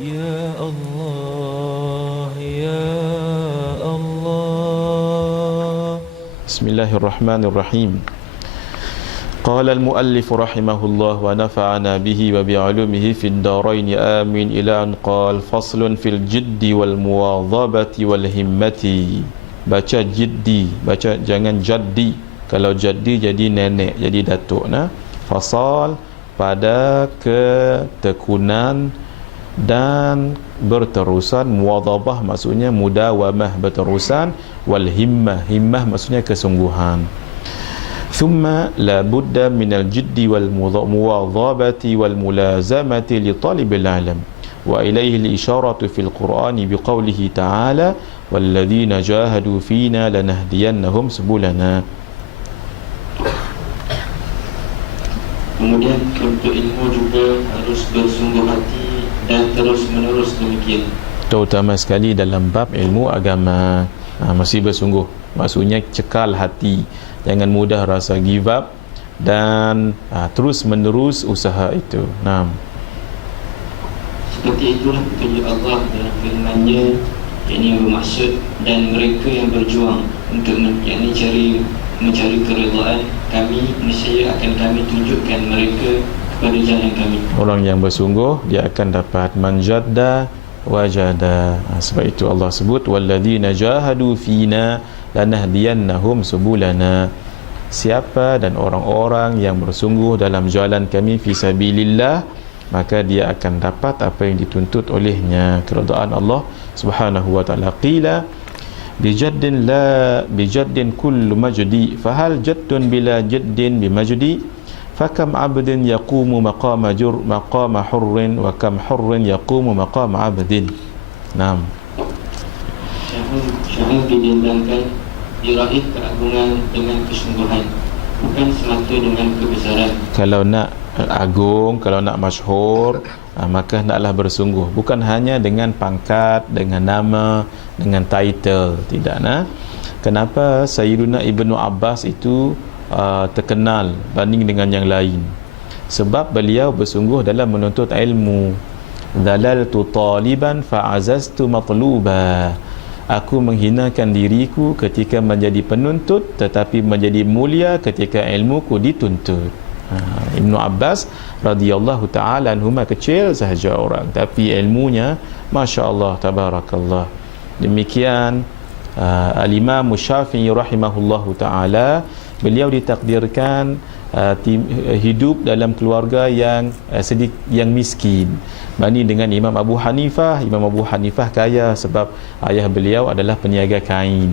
Ya Allah, Ya Allah. Bismillahirrahmanirrahim. Qala al-muallif rahimahullah wa nafa'ana bihi wa bi'ulumihi fid darain amin ila an qala faslun fil jiddi wal muwadhabati wal himmati. Baca jiddi, baca jangan jaddi. Kalau jaddi jadi nenek, jadi datuk nah. Fasal pada ketekunan dan berterusan. Muwadhabah maksudnya mudawamah, berterusan. Wal himmah, himmah maksudnya kesungguhan. Thumma la budda min al-jiddi wal muwadhabati wal mulazamati li talibil ilm wa ilayhi al-isharatu fil Qur'ani biqawlihi ta'ala walladzina jahadu fina lanahdiyannahum subulana. Kemudian untuk ilmu juga harus bersungguh hati dan terus menerus demikian, Terutama sekali dalam bab ilmu agama. Mesti bersungguh, maksudnya cekal hati, jangan mudah rasa give up dan terus menerus usaha itu. Seperti itulah petunjuk Allah dalam firman-Nya, yakni bermaksud dan mereka yang berjuang untuk mencari keridhaan kami, nescaya akan kami tunjukkan mereka kepada jalan kami. Orang yang bersungguh dia akan dapat manjadda wajada. Sebab itu Allah sebut walladzina jahadu fina lanahdiyannahum subulana. Siapa dan orang-orang yang bersungguh dalam jalan kami fi sabilillah, maka dia akan dapat apa yang dituntut olehnya, keridaan Allah Subhanahu wa taala. Qila bijaddin la bijaddin kullu majdi fahal jaddun bila jaddin bimajdi fakam abdin yaqumu maqama hurrin wa kam hurrin yaqumu maqama abdin. Syahid didendangkan diraih keagungan dengan kesungguhan, bukan semata dengan kebesaran. Kalau nak agung, kalau nak masyhur, maka naklah bersungguh, bukan hanya dengan pangkat, dengan nama, dengan title, tidak nah. Kenapa Sayyiduna Ibnu Abbas itu terkenal banding dengan yang lain? Sebab beliau bersungguh dalam menuntut ilmu. Dalaltu taliban fa'azaztu matluba. Aku menghinakan diriku ketika menjadi penuntut, tetapi menjadi mulia ketika ilmuku dituntut. Ibnu Abbas radhiyallahu ta'ala anhuma kecil sahaja orang, tapi ilmunya masya-Allah tabarakallah. Demikian Al-Imam Syafi'i rahimahullahu ta'ala, beliau ditakdirkan hidup dalam keluarga yang yang miskin banding dengan Imam Abu Hanifah. Imam Abu Hanifah kaya sebab ayah beliau adalah peniaga kain.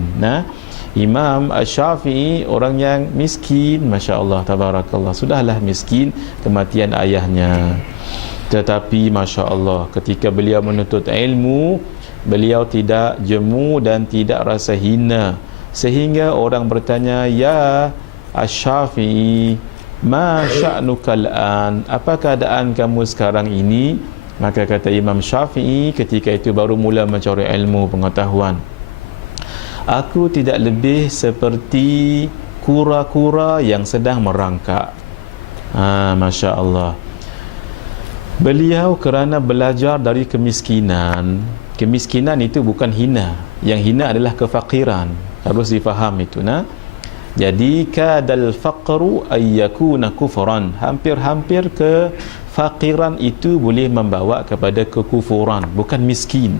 Imam Syafi'i orang yang miskin, masya-Allah tabarakallah, sudahlah miskin kematian ayahnya, tetapi masya-Allah ketika beliau menuntut ilmu, beliau tidak jemu dan tidak rasa hina, sehingga orang bertanya, ya Asy-Syafi'i, ma sya'nukal an, apa keadaan kamu sekarang ini? Maka kata Imam Syafi'i ketika itu baru mula mencari ilmu pengetahuan, aku tidak lebih seperti kura-kura yang sedang merangkak. Masya Allah. Beliau kerana belajar dari kemiskinan. Kemiskinan itu bukan hina, yang hina adalah kefakiran, harus difaham itu Jadi kadal faqru ayyakuna kufran, hampir-hampir kefakiran itu boleh membawa kepada kekufuran, bukan miskin.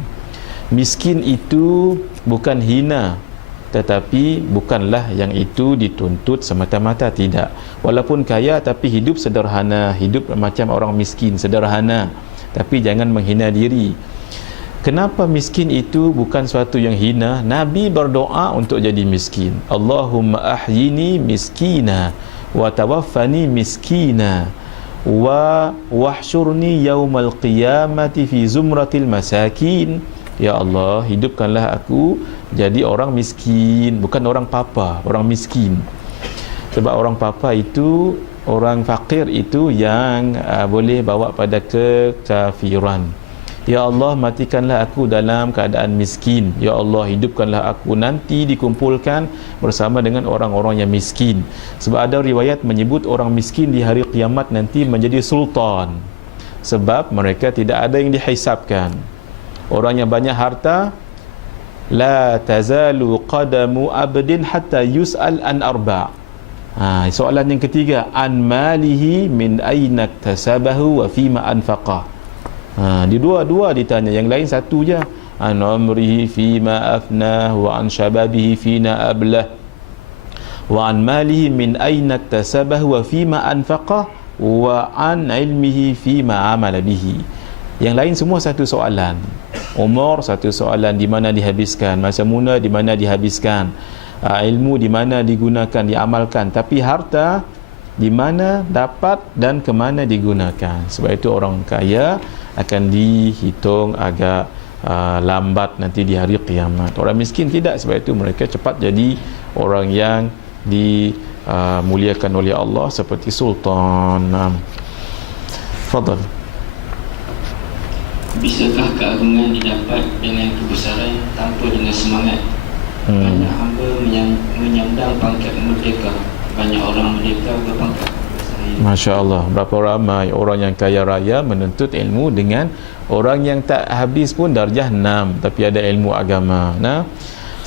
Miskin itu bukan hina, tetapi bukanlah yang itu dituntut semata-mata, tidak. Walaupun kaya tapi hidup sederhana, hidup macam orang miskin, sederhana, tapi jangan menghina diri. Kenapa miskin itu bukan suatu yang hina? Nabi berdoa untuk jadi miskin. Allahumma ahyini miskina wa tawaffani miskina wa wahsyurni yaumal qiyamati fi zumratil masakin. Ya Allah, hidupkanlah aku jadi orang miskin, bukan orang papa, orang miskin. Sebab orang papa itu, orang fakir itu yang boleh bawa pada kekafiran. Ya Allah, matikanlah aku dalam keadaan miskin. Ya Allah, hidupkanlah aku nanti dikumpulkan bersama dengan orang-orang yang miskin. Sebab ada riwayat menyebut orang miskin di hari kiamat nanti menjadi sultan. Sebab mereka tidak ada yang dihisabkan. Orang yang banyak harta, la tazalu qadamu abdin hatta yus'al an arba'. Soalan yang ketiga, an malihi min aina iktasabahu wa fima anfaqah. Di dua-dua ditanya, yang lain satu je, an umrihi fima afnah wa an shababihi fina ablah wa an malihi min aina iktasabahu wa fima anfaqah wa an ilmihi fima amala bihi. Yang lain semua satu soalan. Umur satu soalan, di mana dihabiskan, masa muda di mana dihabiskan, ilmu di mana digunakan, diamalkan. Tapi harta di mana dapat dan ke mana digunakan. Sebab itu orang kaya akan dihitung agak lambat nanti di hari kiamat. Orang miskin tidak, sebab itu mereka cepat jadi orang yang dimuliakan oleh Allah seperti sultan. Fadal. Bisakah keagungan didapat dengan kebesaran tanpa dengan semangat? Banyak hamba menyandang pangkat merdeka. Banyak orang merdeka berpangkat bersaing. Masya Allah, berapa ramai orang yang kaya raya menuntut ilmu dengan orang yang tak habis pun darjah 6 tapi ada ilmu agama.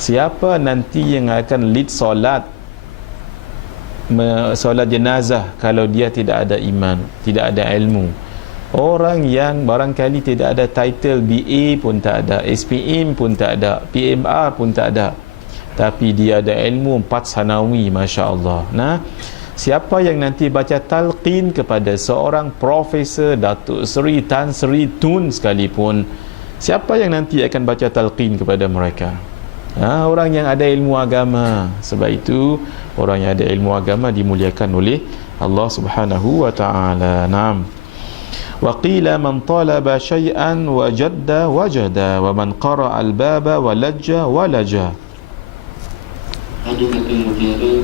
Siapa nanti yang akan lead solat jenazah kalau dia tidak ada iman, tidak ada ilmu? Orang yang barangkali tidak ada title BA pun tak ada, SPM pun tak ada, PMR pun tak ada, tapi dia ada ilmu 4 sanawi, Masya Allah. Siapa yang nanti baca talqin kepada seorang Profesor, Datuk Seri, Tan Sri, Tun sekalipun, siapa yang nanti akan baca talqin kepada mereka? Orang yang ada ilmu agama. Sebab itu orang yang ada ilmu agama dimuliakan oleh Allah Subhanahu wa ta'ala. Wa qila man talaba syai'an wajadda wajada wa man qara'a al-baba walajja walaja. Ada kata mutiara,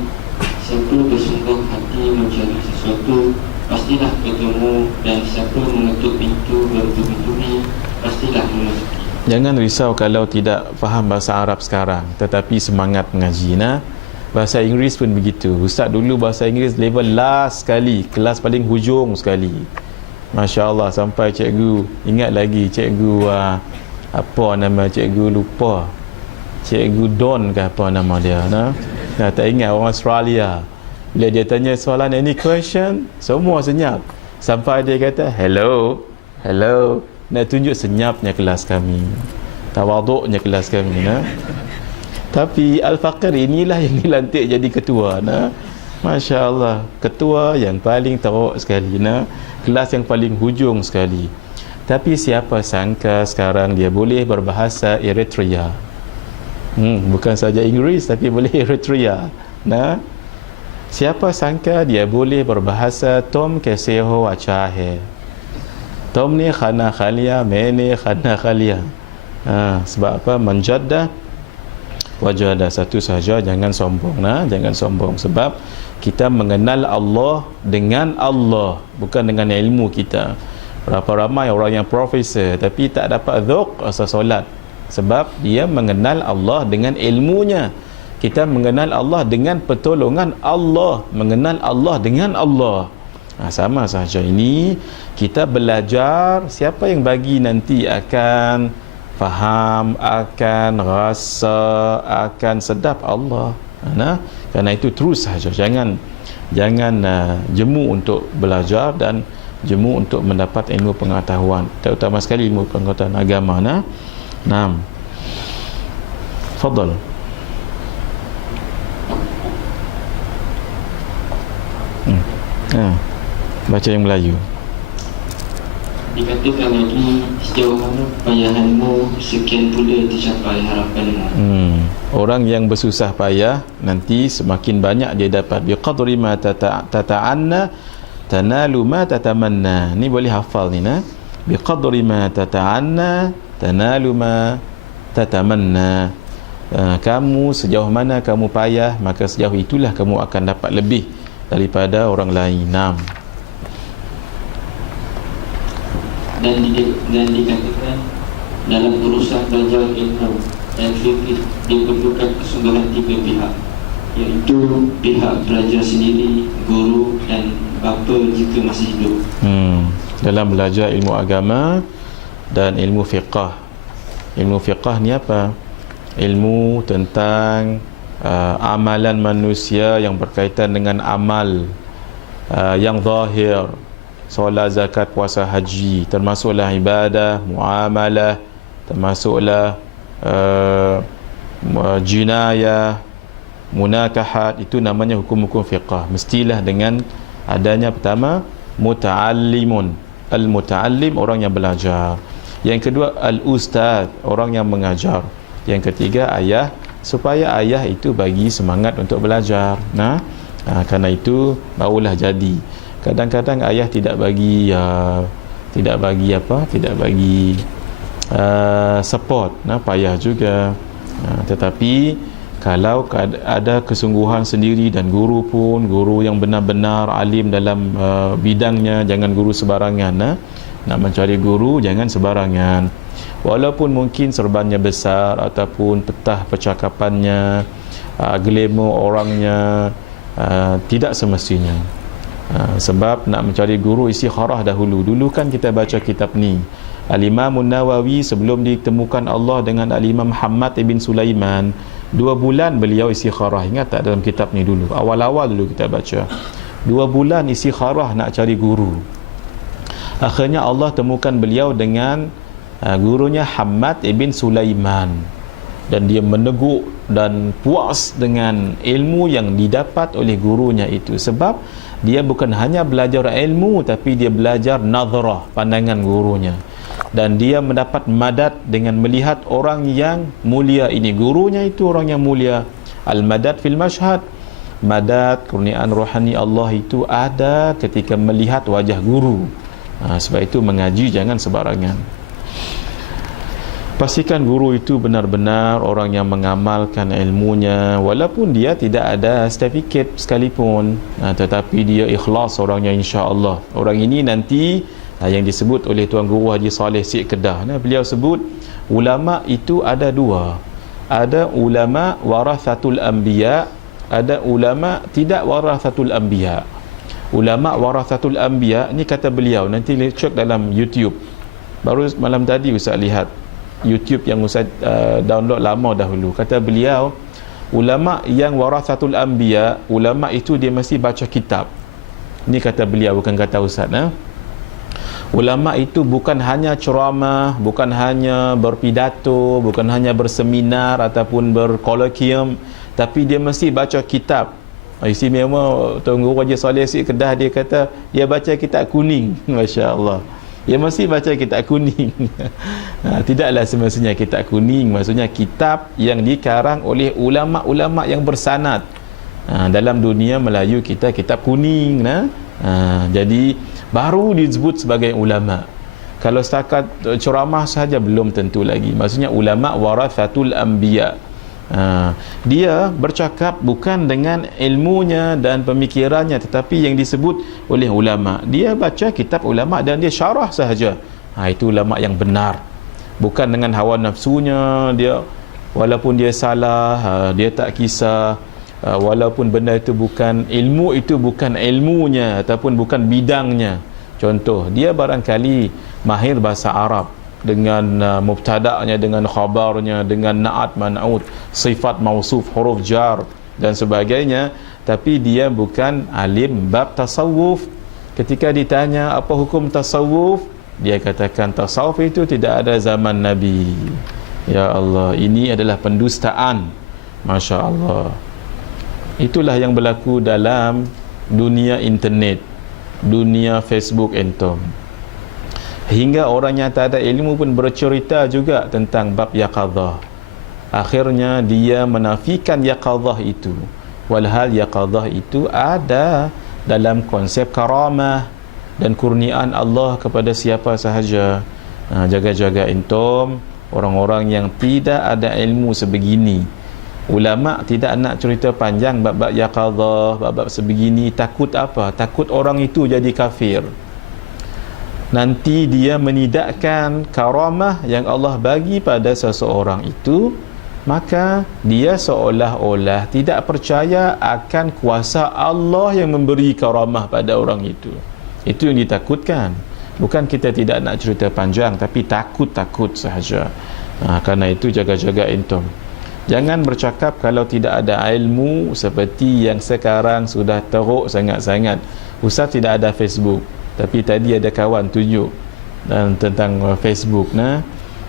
siapa bersungguh hati mencari sesuatu pastilah ketemu, dan siapa mengetuk pintu bertubi-tubi pastilah memasuki. Jangan risau kalau tidak faham bahasa Arab sekarang, tetapi semangat mengaji. Bahasa Inggeris pun begitu. Ustaz dulu bahasa Inggeris level last sekali, kelas paling hujung sekali. Masya Allah, sampai cikgu ingat lagi, cikgu apa nama cikgu, lupa, cikgu Don ke apa nama dia, tak ingat, orang Australia. Bila dia tanya soalan, any question, semua senyap, sampai dia kata hello, nak tunjuk senyapnya kelas kami, tawaduknya kelas kami. Tapi Al-Faqir inilah yang dilantik jadi ketua. Masya Allah, ketua yang paling teruk sekali, kelas yang paling hujung sekali. Tapi siapa sangka sekarang dia boleh berbahasa Eritrea. Bukan saja Inggeris, tapi boleh Eritrea. Siapa sangka dia boleh berbahasa Tom Keseho Achahe. Tom ni khana khalia, mene khana khalia. Sebab apa? Manjadda wajada, satu saja. Jangan sombong, jangan sombong. Sebab kita mengenal Allah dengan Allah, bukan dengan ilmu kita. Berapa ramai orang yang profesor tapi tak dapat dzauq asal solat, sebab dia mengenal Allah dengan ilmunya. Kita mengenal Allah dengan pertolongan Allah, mengenal Allah dengan Allah. Sama sahaja ini, kita belajar, siapa yang bagi nanti akan faham, akan rasa, akan sedap Allah. Kerana itu terus sahaja, jangan jemu untuk belajar dan jemu untuk mendapat ilmu pengetahuan, terutama sekali ilmu pengetahuan agama. Fadal. Baca yang Melayu. Dikatakan lagi, sejauh mana kepayahanmu, sekian pula tercapai harapanmu. Orang yang bersusah payah nanti semakin banyak dia dapat. Biqadri ma tata'anna tanalu ma tatamanna. Ni boleh hafal ni, biqadri ma tata'anna tanalu ma tatamanna. Kamu sejauh mana kamu payah, maka sejauh itulah kamu akan dapat lebih daripada orang lain. Dan dikatakan dalam urusan belajar ilmu dan fikih diperlukan kesungguhan 3 pihak, iaitu pihak belajar sendiri, guru dan bapa jika masih hidup. dalam belajar ilmu agama dan ilmu fiqh. Ilmu fiqh ni apa? Ilmu tentang amalan manusia yang berkaitan dengan amal yang zahir, solat, zakat, puasa, haji, termasuklah ibadah, muamalah, termasuklah jinayah, munakahat. Itu namanya hukum-hukum fiqh. Mestilah dengan adanya pertama muta'allimun. Al-muta'allim, orang yang belajar. Yang kedua al-ustaz, orang yang mengajar. Yang ketiga ayah, supaya ayah itu bagi semangat untuk belajar. Kerana itu barulah jadi. Kadang-kadang ayah tidak bagi support, payah juga. Tetapi kalau ada kesungguhan sendiri, dan guru pun guru yang benar-benar alim dalam bidangnya, jangan guru sebarangan. Nak mencari guru jangan sebarangan, walaupun mungkin serbannya besar ataupun petah percakapannya, glamour orangnya, tidak semestinya. Sebab nak mencari guru istikharah dahulu. Dulu kan kita baca kitab ni, Al-Imam Nawawi sebelum ditemukan Allah dengan Al-Imam Muhammad ibn Sulaiman, 2 bulan beliau istikharah. Ingat tak dalam kitab ni dulu, awal-awal dulu kita baca, 2 bulan istikharah nak cari guru. Akhirnya Allah temukan beliau dengan gurunya Muhammad ibn Sulaiman, dan dia meneguk dan puas dengan ilmu yang didapat oleh gurunya itu. Sebab dia bukan hanya belajar ilmu, tapi dia belajar nazarah, pandangan gurunya, dan dia mendapat madat dengan melihat orang yang mulia ini. Gurunya itu orang yang mulia. Al-madad fil mashhad, madat, kurniaan rohani Allah itu ada ketika melihat wajah guru. Sebab itu mengaji jangan sebarangan. Pastikan guru itu benar-benar orang yang mengamalkan ilmunya, walaupun dia tidak ada sertifikat sekalipun, tetapi dia ikhlas orangnya, insya-Allah. Orang ini nanti yang disebut oleh Tuan Guru Haji Saleh Syed Kedah, beliau sebut ulama itu ada 2. Ada ulama warathatul anbiya, ada ulama tidak warathatul anbiya. Ulama warathatul anbiya ni kata beliau, nanti cek dalam YouTube. Baru malam tadi Ustaz lihat YouTube yang Ustaz download lama dahulu. Kata beliau, ulama yang warathatul anbiya, ulama itu dia mesti baca kitab. Ni kata beliau, bukan kata Ustaz. Ulama itu bukan hanya ceramah, bukan hanya berpidato, bukan hanya berseminar ataupun berkolokium, tapi dia mesti baca kitab. Istimewa Tuan Guru Haji Saleh Syed Kedah, dia kata dia baca kitab kuning. Masya-Allah. Dia mesti baca kitab kuning. Tidaklah semestinya kitab kuning, maksudnya kitab yang dikarang oleh ulama-ulama yang bersanad. Dalam dunia Melayu kita kitab kuning. Jadi baru disebut sebagai ulama. Kalau setakat ceramah saja belum tentu lagi. Maksudnya ulama warathatul anbiya. Dia bercakap bukan dengan ilmunya dan pemikirannya, tetapi yang disebut oleh ulama. Dia baca kitab ulama dan dia syarah sahaja. Itu ulama yang benar, bukan dengan hawa nafsunya. Dia walaupun dia salah, dia tak kisah, walaupun benda itu bukan ilmu, itu bukan ilmunya ataupun bukan bidangnya. Contoh, dia barangkali mahir bahasa Arab dengan mubtada'nya, dengan khabarnya, dengan na'at, man'ut, sifat mausuf, huruf jar dan sebagainya, tapi dia bukan alim bab tasawuf. Ketika ditanya apa hukum tasawuf, dia katakan tasawuf itu tidak ada zaman Nabi. Ya Allah, ini adalah pendustaan. Masya Allah. Itulah yang berlaku dalam dunia internet, dunia Facebook entom. Hingga orang yang tak ada ilmu pun bercerita juga tentang bab yaqadhah. Akhirnya dia menafikan yaqadhah itu. Walhal yaqadhah itu ada dalam konsep karamah dan kurniaan Allah kepada siapa sahaja. Jaga-jaga entom, orang-orang yang tidak ada ilmu sebegini. Ulama tidak nak cerita panjang bab-bab yaqadhah, bab-bab sebegini. Takut apa? Takut orang itu jadi kafir. Nanti dia menidakkan karamah yang Allah bagi pada seseorang itu, maka dia seolah-olah tidak percaya akan kuasa Allah yang memberi karamah pada orang itu. Itu yang ditakutkan. Bukan kita tidak nak cerita panjang, tapi takut-takut sahaja. Karena itu jaga-jaga intum. Jangan bercakap kalau tidak ada ilmu seperti yang sekarang sudah teruk sangat-sangat. Ustaz tidak ada Facebook, tapi tadi ada kawan tunjuk dan tentang Facebook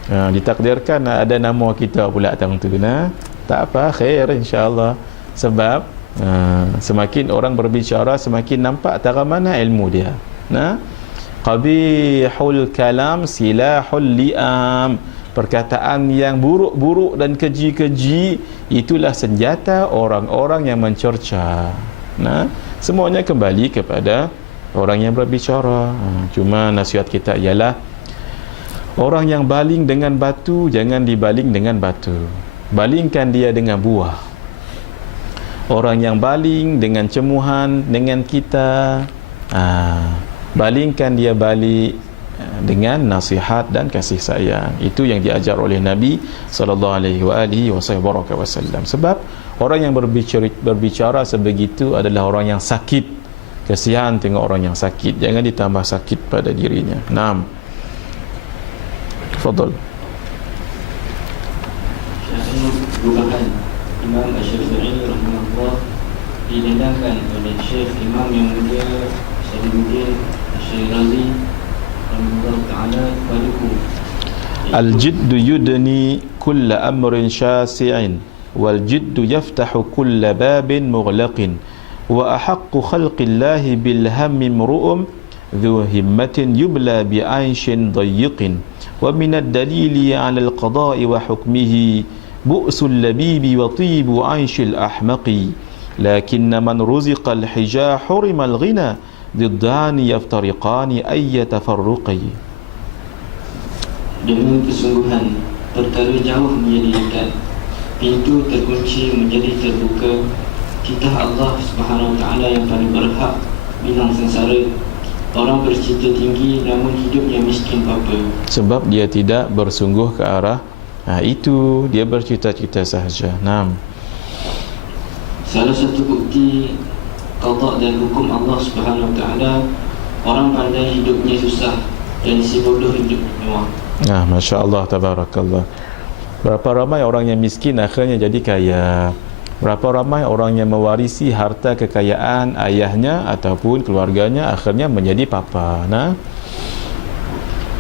ditakdirkan ada nama kita pula tang tu tak apa, khair insya-Allah. Sebab semakin orang berbicara semakin nampak tara mana ilmu dia. Qabihul kalam silahul liam. Perkataan yang buruk-buruk dan keji-keji itulah senjata orang-orang yang mencerca. Semuanya kembali kepada orang yang berbicara. Cuma nasihat kita ialah orang yang baling dengan batu jangan dibaling dengan batu. Balingkan dia dengan buah. Orang yang baling dengan cemuhan dengan kita, balingkan dia balik dengan nasihat dan kasih sayang. Itu yang diajar oleh Nabi SAW. Sebab orang yang berbicara sebegitu adalah orang yang sakit. Kesian tengok orang yang sakit. Jangan ditambah sakit pada dirinya. Naam. Fadal. Gubahan Imam Asy-Syafi'i rahimahullah didendangkan oleh Syekh Imam yang mulia Syahiduddin Asy-Syirazi rahimahullah ta'ala kepadaku. Al-jiddu yudni kulla amrin syasi'in wal jiddu yaftahu kulla babin mughlaqin wa ahaqqu khalqillahi bil hammi mru'um dhu himmatin yubla bi'aishin dayyiqin wa minad dalili 'ala al-qada'i wa hukmihi bu'sul labibi wa tibu 'aishil ahmaqi lakinna man ruziqa al-hija hurima al-ghina diddani yaftariqani ayya tafarruqi. Dengan kesungguhan perkara jauh menjadi dekat, pintu terkunci menjadi terbuka. Kita Allah Subhanahu Wa Taala yang paling berhak bilang sengsara. Orang bercita tinggi namun hidupnya miskin papa. Sebab dia tidak bersungguh ke arah itu, dia bercita-cita sahaja. Salah satu bukti qada dan hukum Allah Subhanahu Wa Taala, orang pandai hidupnya susah dan si bodoh hidup mewah. Masya Allah, tabarakallah. Berapa ramai orang yang miskin akhirnya jadi kaya. Berapa ramai orang yang mewarisi harta kekayaan ayahnya ataupun keluarganya akhirnya menjadi papa.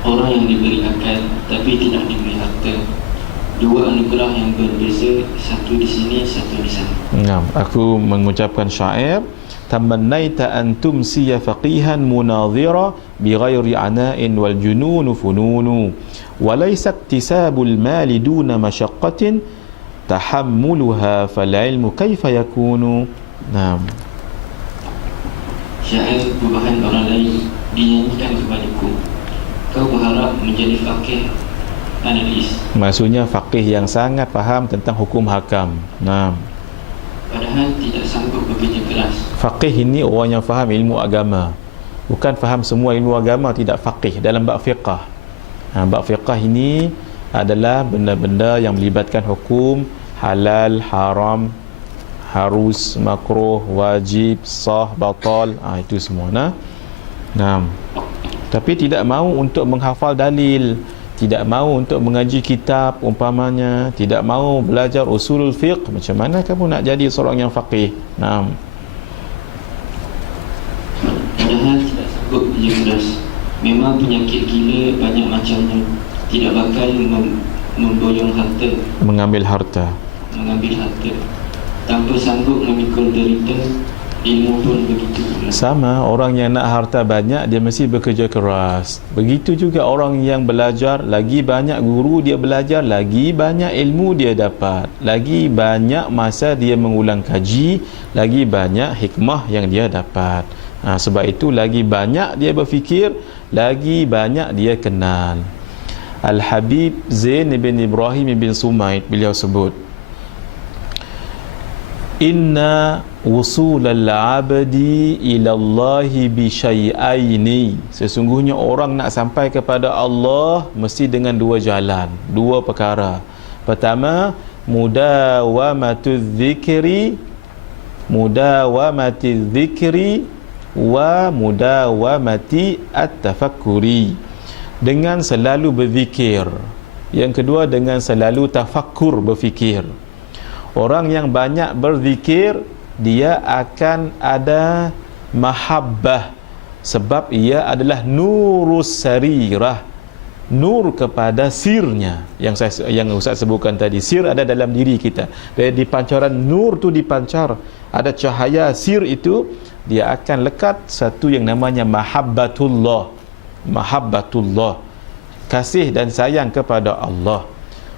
Orang yang diberi akal tapi tidak diberi harta, dua anugerah yang berbeza, satu di sini, satu di sana. Aku mengucapkan syair, tamannaita an tumsiya faqihan munadhira bighairi ana'in wal jununu fununu wa laysa iktisabul mali duna mashaqqatin tahammuluha fal ilmu kaifa yakunu. Syair gubahan orang lain dinyanyikan kepadaku. Kau berharap menjadi faqih analis. Maksudnya faqih yang sangat faham tentang hukum hakam. Padahal tidak sanggup bekerja keras. Faqih ini orang yang faham ilmu agama. Bukan faham semua ilmu agama, tidak faqih dalam bab fiqh. Bab fiqh ini adalah benda-benda yang melibatkan hukum halal, haram, harus, makruh, wajib, sah, batal, itu semua. Tapi tidak mahu untuk menghafal dalil, tidak mahu untuk mengaji kitab umpamanya, tidak mahu belajar usulul fiqh. Macam mana kamu nak jadi seorang yang faqih? Padahal tidak sanggup kerja keras. Memang penyakit gila banyak macamnya. Tidak bakal memboyong harta, mengambil harta tanpa sanggup memikul derita. Ilmu pun begitu pula. Sama, orang yang nak harta banyak dia mesti bekerja keras. Begitu juga orang yang belajar, lagi banyak guru dia belajar, lagi banyak ilmu dia dapat, lagi banyak masa dia mengulang kaji, lagi banyak hikmah yang dia dapat. Sebab itu lagi banyak dia berfikir, lagi banyak dia kenal. Al-Habib Zain bin Ibrahim bin Sumaid beliau sebut, inna wusulal abdi ilallahi bi syai'aini. Sesungguhnya orang nak sampai kepada Allah mesti dengan dua jalan, dua perkara. Pertama, mudawamatu dzikri wa mudawamati at-tafakkuri, dengan selalu berzikir. Yang kedua, dengan selalu tafakkur, berfikir. Orang yang banyak berzikir, dia akan ada mahabbah, sebab ia adalah nurus sarirah, nur kepada sirnya, yang Ustaz sebutkan tadi. Sir ada dalam diri kita, di pancaran nur tu dipancar, ada cahaya sir itu, dia akan lekat satu yang namanya mahabbatullah. Mahabbatullah, kasih dan sayang kepada Allah.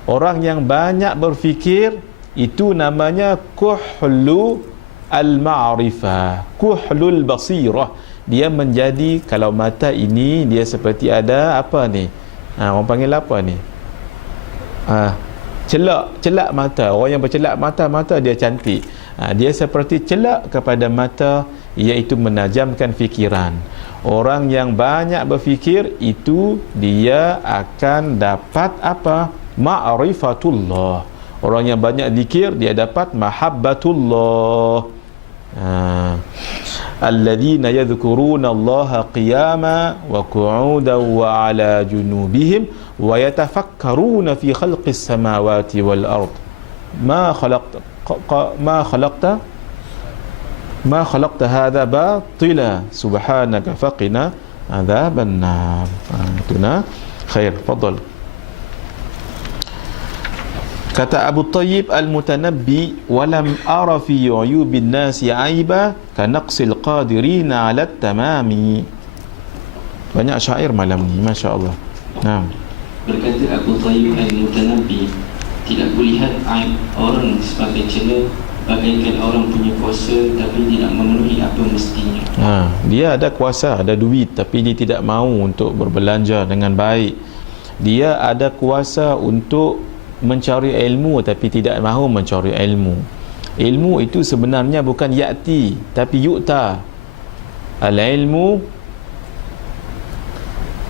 Orang yang banyak berfikir, itu namanya kuhlu al-ma'rifah, kuhlul basirah. Dia menjadi, kalau mata ini dia seperti ada apa ni, orang panggil apa ni, celak mata. Orang yang bercelak mata dia cantik. Dia seperti celak kepada mata, iaitu menajamkan fikiran. Orang yang banyak berfikir, itu dia akan dapat apa? Ma'rifatullah. Orang yang banyak zikir, dia dapat mahabbatullah. Alladzina yadhkuruna Allaha qiyama wa qu'udan wa 'ala junubihim wa yatafakkaruna fi khalqis samawati wal ard ma khalaqta hadha batila subhanaka faqina adzaban nar. Tuna khair, fadal. Kata Abu Tayyib Al-Mutanabbi, walam ara fi uyubin nasi aiba ka naqsil qadirina 'ala tamami. Banyak syair malam ni, masya-Allah. Naam. Berkata Abu Tayyib Al-Mutanabbi, tidak kulihat aib orang sebagai celah, bagaikan orang punya kuasa tapi tidak memenuhi apa mestinya. Dia ada kuasa, ada duit, tapi dia tidak mahu untuk berbelanja dengan baik. Dia ada kuasa untuk mencari ilmu, tapi tidak mahu mencari ilmu. Ilmu itu sebenarnya bukan ya'ti, tapi yu'ta. Al-ilmu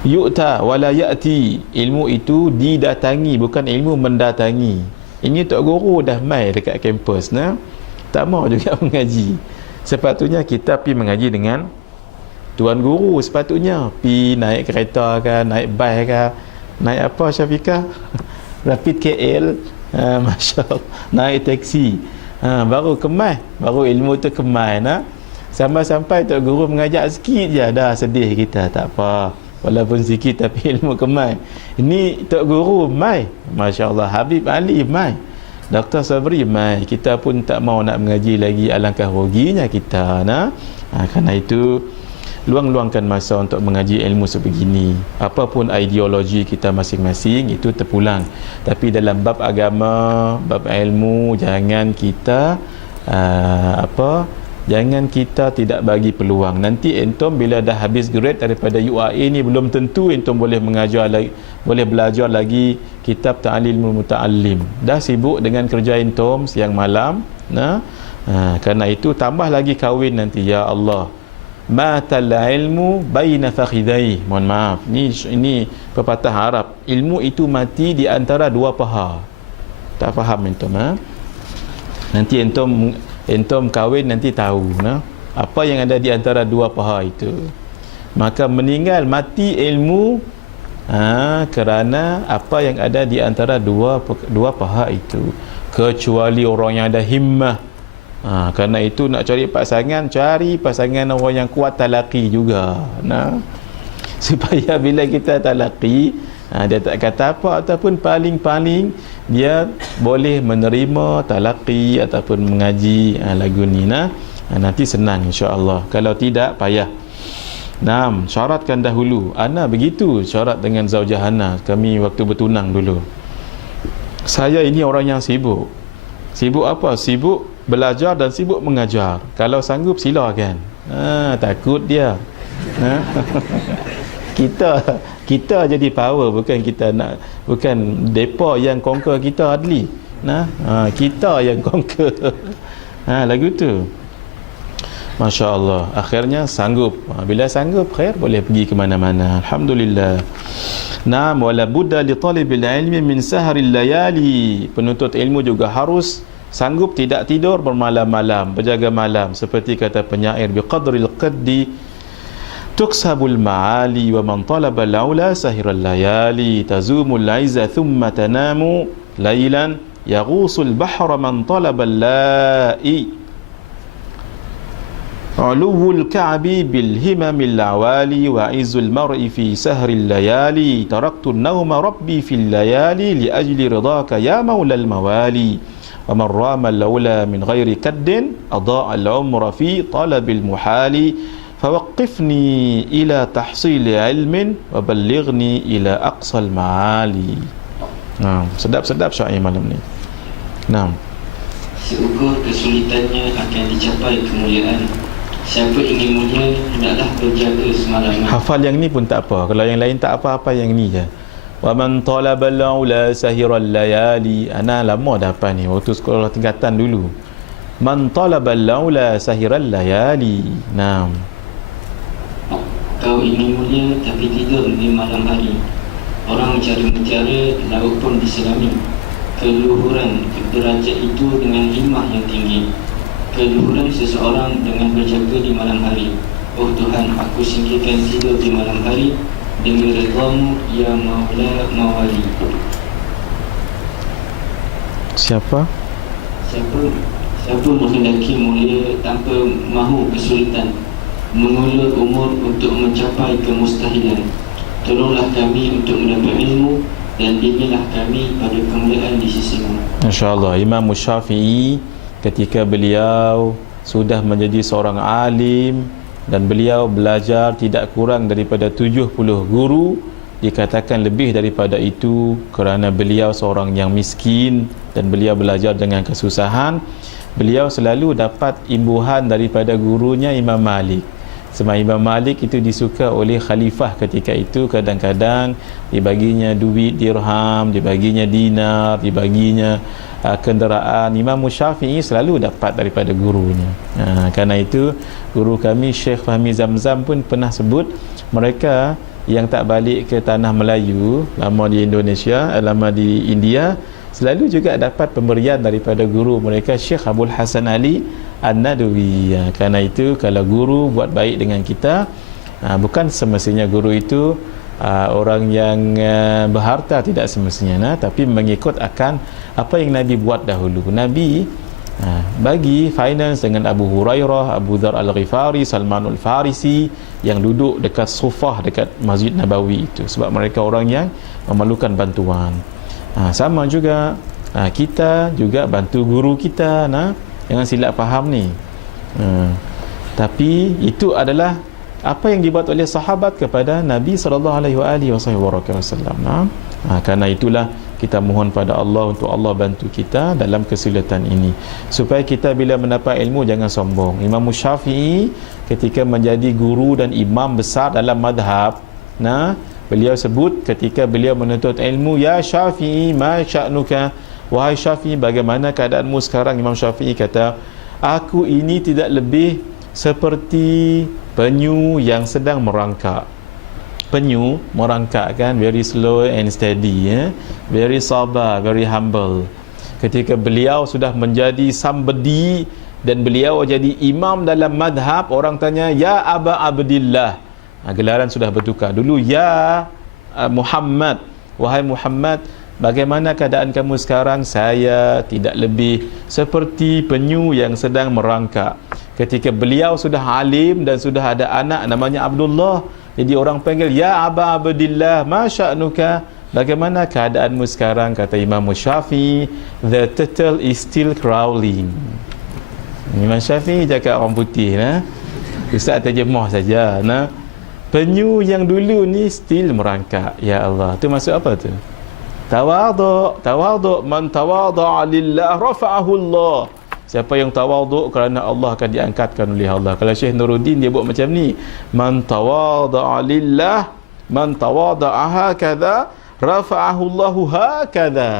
yu'ta wala ya'ti. Ilmu itu didatangi, bukan ilmu mendatangi. Ini Tok Guru dah mai dekat kampus, tak mau juga mengaji. Sepatutnya kita pergi mengaji dengan Tuan Guru. Sepatutnya pergi naik kereta ke, naik bas ke, naik apa Syafiqah, Rapid KL, Masya Allah, naik taksi, baru kemas, baru ilmu tu kemas. Sampai-sampai Tok Guru mengajak sikit je, dah sedih kita. Tak apa, walaupun sikit tapi ilmu kemas. Ini Tok Guru mai, Masya Allah, Habib Ali mai, Dr. Sabri mai. Kita pun tak mau nak mengaji lagi, alangkah ruginya kita. Kerana itu luang-luangkan masa untuk mengaji ilmu sebegini. Apapun ideologi kita masing-masing, itu terpulang. Tapi dalam bab agama, bab ilmu, jangan kita jangan kita tidak bagi peluang. Nanti entom bila dah habis grade daripada UAE ni, belum tentu entom boleh mengajar lagi, boleh belajar lagi kitab Ta'limul Muta'allim. Dah sibuk dengan kerja entom siang malam. Kerana itu tambah lagi kahwin nanti. Ya Allah, matal ilmu baina fakhidai. Mohon maaf, ini pepatah Arab. Ilmu itu mati di antara dua paha. Tak faham entom? Nanti entom kahwin nanti tahu apa yang ada di antara dua paha itu. Maka meninggal mati ilmu kerana apa yang ada di antara dua paha itu. Kecuali orang yang ada himmah. Kerana itu nak cari pasangan orang yang kuat talaqi juga, supaya bila kita talaqi, dia tak kata apa, ataupun paling dia boleh menerima talaqi ataupun mengaji lagu ni. Nanti senang insya-Allah. Kalau tidak payah. Syaratkan dahulu. Ana begitu syarat dengan zaujah ana, kami waktu bertunang dulu. Saya ini orang yang sibuk. Sibuk apa? Sibuk belajar dan sibuk mengajar. Kalau sanggup silakan. Takut dia. Kita jadi power, bukan depa yang conquer kita adli. Kita yang conquer. Lagu tu. Masya Allah. Akhirnya sanggup. Bila sanggup, khair, boleh pergi ke mana-mana. Alhamdulillah. Wala budda li talibil ilmi min saharil layali. Penuntut ilmu juga harus sanggup tidak tidur bermalam-malam, berjaga malam, seperti kata penyair, biqadril qaddi tuksabul ma'ali wa man talaba al-ula sahiral layali tazumul aiza thumma tanamu lailan yaghusul bahra man talaba al-la'i ulul ka'bi bil himamil awali wa izul mar'i fi sahril layali taraktu an-nawma rabbi fil layali li ajli ridaka ya maulal mawali wa man rama al-ula min ghairi kaddin adaa al-umra fi talabil muhali fawaqqifni ila tahsili ilmin wa ballighni ila aqsal ma'ali. Sedap-sedap syair malam ni. Seukur kesulitannya akan dicapai kemuliaan. Siapa ingin mulia hendaklah berjaga semalaman. Hafal yang ni pun tak apa. Kalau yang lain tak apa-apa, yang ni je. Wa man talaba al-ula sahiral layali. Ana lama dah hafal ni, waktu sekolah tingkatan dulu. Man talaba al-ula sahiral layali. Kau ingin mulia tapi tidur di malam hari. Orang mencari-mencari, laut pun diselami. Keluhuran derajat itu dengan himmah yang tinggi. Keluhuran seseorang dengan berjaga di malam hari. Oh Tuhan, aku singkirkan tidur di malam hari demi redha-Mu ya Maula Mawali. Siapa menghendaki mulia tanpa mahu kesulitan, mengulur umur untuk mencapai kemustahilan. Tolonglah kami untuk mendapat ilmu dan bimbinglah kami pada kemuliaan di sisi-Mu. Masya-Allah, Imam Syafi'i ketika beliau sudah menjadi seorang alim dan beliau belajar tidak kurang daripada 70 guru, dikatakan lebih daripada itu kerana beliau seorang yang miskin dan beliau belajar dengan kesusahan. Beliau selalu dapat imbuhan daripada gurunya Imam Malik. Sebab Imam Malik itu disuka oleh khalifah ketika itu. Kadang-kadang dibaginya duit dirham, dibaginya dinar, dibaginya kenderaan. Imam Syafi'i selalu dapat daripada gurunya. Kerana itu guru kami Syekh Fahmi Zamzam pun pernah sebut, mereka yang tak balik ke tanah Melayu, lama di Indonesia, lama di India, selalu juga dapat pemberian daripada guru mereka Syekh Abdul Hasan Ali An-Nadwi. Kerana itu kalau guru buat baik dengan kita, bukan semestinya guru itu orang yang berharta, tidak semestinya, tapi mengikut akan apa yang Nabi buat dahulu. Nabi bagi finance dengan Abu Hurairah, Abu Dhar Al-Ghifari, Salmanul Farisi yang duduk dekat sufah dekat Masjid Nabawi itu, sebab mereka orang yang memerlukan bantuan. Sama juga kita juga bantu guru kita. Jangan silap faham ni. Tapi itu adalah apa yang dibuat oleh sahabat kepada Nabi SAW. Karena itulah kita mohon pada Allah untuk Allah bantu kita dalam kesulitan ini, supaya kita bila mendapat ilmu jangan sombong. Imam Syafi'i ketika menjadi guru dan imam besar dalam madhab, beliau sebut ketika beliau menuntut ilmu, ya Syafi'i ma sya'nuka, wahai Syafi'i bagaimana keadaanmu sekarang? Imam Syafi'i kata, aku ini tidak lebih seperti penyu yang sedang merangkak. Penyu merangkak kan, very slow and steady, very sabar, very humble. Ketika beliau sudah menjadi somebody dan beliau jadi imam dalam madhab, orang tanya, ya Aba Abdillah. Gelaran sudah bertukar. Dulu ya Muhammad, wahai Muhammad, bagaimana keadaan kamu sekarang? Saya tidak lebih seperti penyu yang sedang merangkak. Ketika beliau sudah alim dan sudah ada anak namanya Abdullah, jadi orang panggil, ya Aba Abdillah, ma sya'nuka, bagaimana keadaanmu sekarang? Kata Imam Syafi'i, the turtle is still crawling. Imam Syafi'i cakap orang putih, Ustaz terjemah saja. Penyu yang dulu ni still merangkak. Ya Allah, tu maksud apa tu? Tawadhu, man tawadha lillah rafa'ahu Allah. Siapa yang tawaduk kerana Allah akan diangkatkan oleh Allah. Kalau Syekh Nuruddin dia buat macam ni, man tawadha lillah, man tawadha hakadha rafa'ahu Allah hakadha.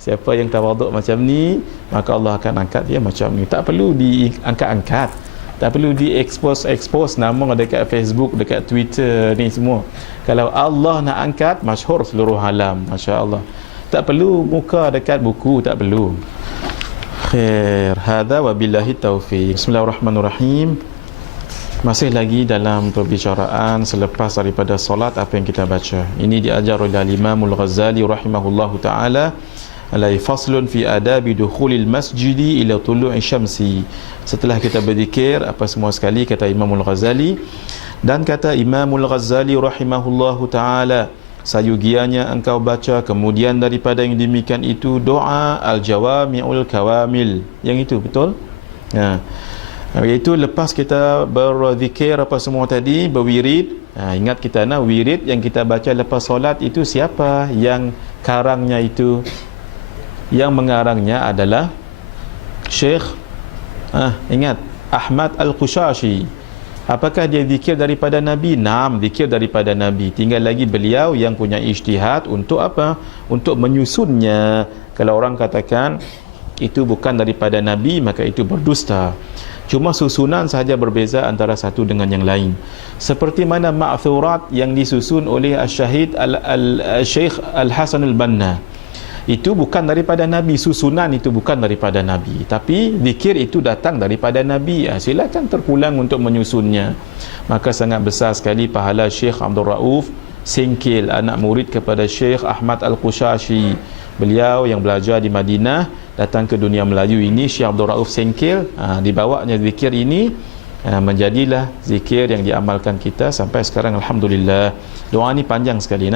Siapa yang tawaduk macam ni, maka Allah akan angkat dia macam ni. Tak perlu diangkat-angkat, tak perlu di-expose nama dekat Facebook, dekat Twitter ni semua. Kalau Allah nak angkat, masyhur seluruh alam, masya-Allah. Tak perlu muka dekat buku, tak perlu. Khair. Hadza wabillahi taufiq. Bismillahirrahmanirrahim. Masih lagi dalam perbicaraan selepas daripada solat apa yang kita baca. Ini diajar oleh Imam Al-Ghazali rahimahullahu taala, alai faslun fi adabi dukhulil masjidi ila tulu'i syamsi. Setelah kita berzikir apa semua sekali, kata Imam Al-Ghazali, dan kata Imam Al-Ghazali rahimahullahu taala, sayugianya engkau baca kemudian daripada yang demikian itu doa al-jawami'ul kawamil. Yang itu betul? Iaitu lepas kita berzikir apa semua tadi, berwirid, ingat kita nak wirid yang kita baca lepas solat itu siapa yang karangnya itu? Yang mengarangnya adalah Syekh ingat, Ahmad Al-Qushashi. Apakah dia zikir daripada Nabi? Naam, zikir daripada Nabi. Tinggal lagi beliau yang punya ijtihad untuk apa? Untuk menyusunnya. Kalau orang katakan itu bukan daripada Nabi, maka itu berdusta. Cuma susunan sahaja berbeza antara satu dengan yang lain. Seperti mana ma'thurat yang disusun oleh Al-Syahid Al-Syekh Al-Hasan Al-Banna. Itu bukan daripada Nabi, susunan itu bukan daripada Nabi, tapi zikir itu datang daripada Nabi. Silakan terpulang untuk menyusunnya. Maka sangat besar sekali pahala Syekh Abdul Rauf Sengkil, anak murid kepada Syekh Ahmad Al-Qushashi. Beliau yang belajar di Madinah datang ke dunia Melayu ini, Syekh Abdul Rauf Sengkil, dibawanya zikir ini, menjadilah zikir yang diamalkan kita sampai sekarang, alhamdulillah. Doa ni panjang sekali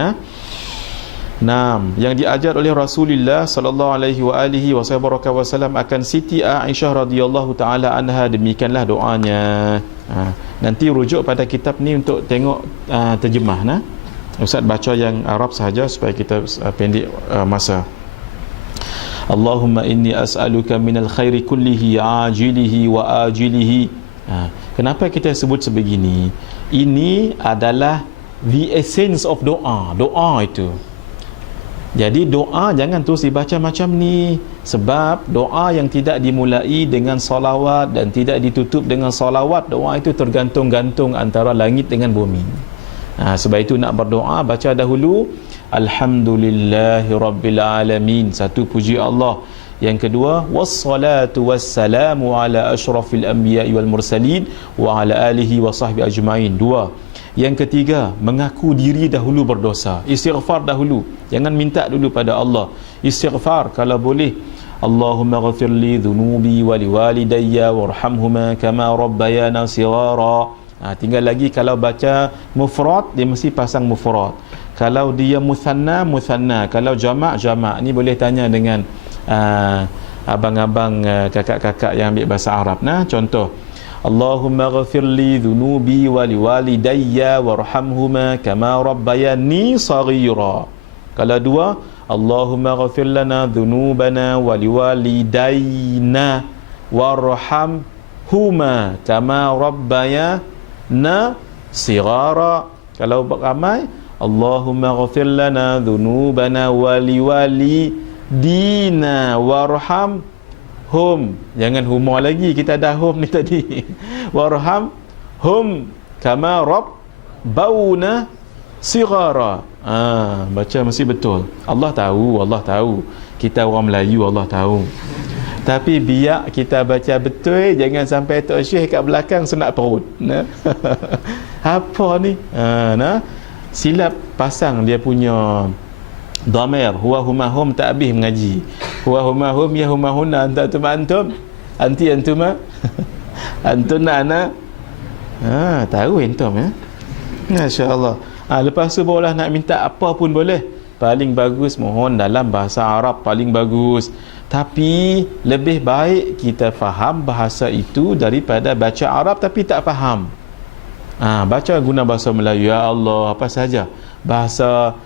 yang diajar oleh Rasulullah sallallahu alaihi wasallam akan Siti Aisyah radhiyallahu taala anha, demikianlah doanya. Nanti rujuk pada kitab ni untuk tengok terjemah. Ustaz baca yang Arab sahaja supaya kita pendek masa. Allahumma inni as'aluka minal khairi kullihi ajilihi wa ajilihi. Kenapa kita sebut sebegini? Ini adalah the essence of doa. Doa itu. Jadi doa jangan terus dibaca macam ni, sebab doa yang tidak dimulai dengan salawat dan tidak ditutup dengan salawat, doa itu tergantung-gantung antara langit dengan bumi. Sebab itu nak berdoa baca dahulu alhamdulillahi rabbil alamin, satu puji Allah. Yang kedua, wassalatu wassalamu ala asyrafil anbiya'i wal mursalin wa ala alihi wa sahbihi ajma'in. Dua. Yang ketiga, mengaku diri dahulu berdosa, istighfar dahulu, jangan minta dulu pada Allah. Istighfar kalau boleh, Allahumma ghafir li dhunubi wa liwalidayya warhamhuma kama rabbayana shighara. Tinggal lagi kalau baca mufrad, dia mesti pasang mufrad. Kalau dia muthanna, muthanna. Kalau jamak, jamak. Ni boleh tanya dengan abang-abang, kakak-kakak yang ambil bahasa Arab. Contoh, Allahumma ghafir li dhunubi wa liwalidayya warhamhuma kama rabbayani saghira. Kalau dua, Allahumma ghafir lana dhunubana wa liwalidayna warhamhuma kama rabbayana sighara. Kalau ramai, Allahumma ghafir lana dhunubana wa liwalidina warhamhum. Jangan huma lagi, kita dah hum ni tadi. Warhamhum kama rabbawna sighara. Baca mesti betul. Allah tahu. Kita orang Melayu, Allah tahu. Tapi biar kita baca betul, jangan sampai Tok Syekh kat belakang senak perut. Apa ni? Silap pasang dia punya dhamir, huwa huma hum, tak habis mengaji. Huwa huma hum, ya huma hunna, antum antum, anti antuma, antuna ana. Tahu antum Masya-Allah. Lepas tu barulah nak minta apa pun boleh. Paling bagus mohon dalam bahasa Arab, paling bagus. Tapi lebih baik kita faham bahasa itu daripada baca Arab tapi tak faham. Baca guna bahasa Melayu, ya Allah, apa saja. Bahasa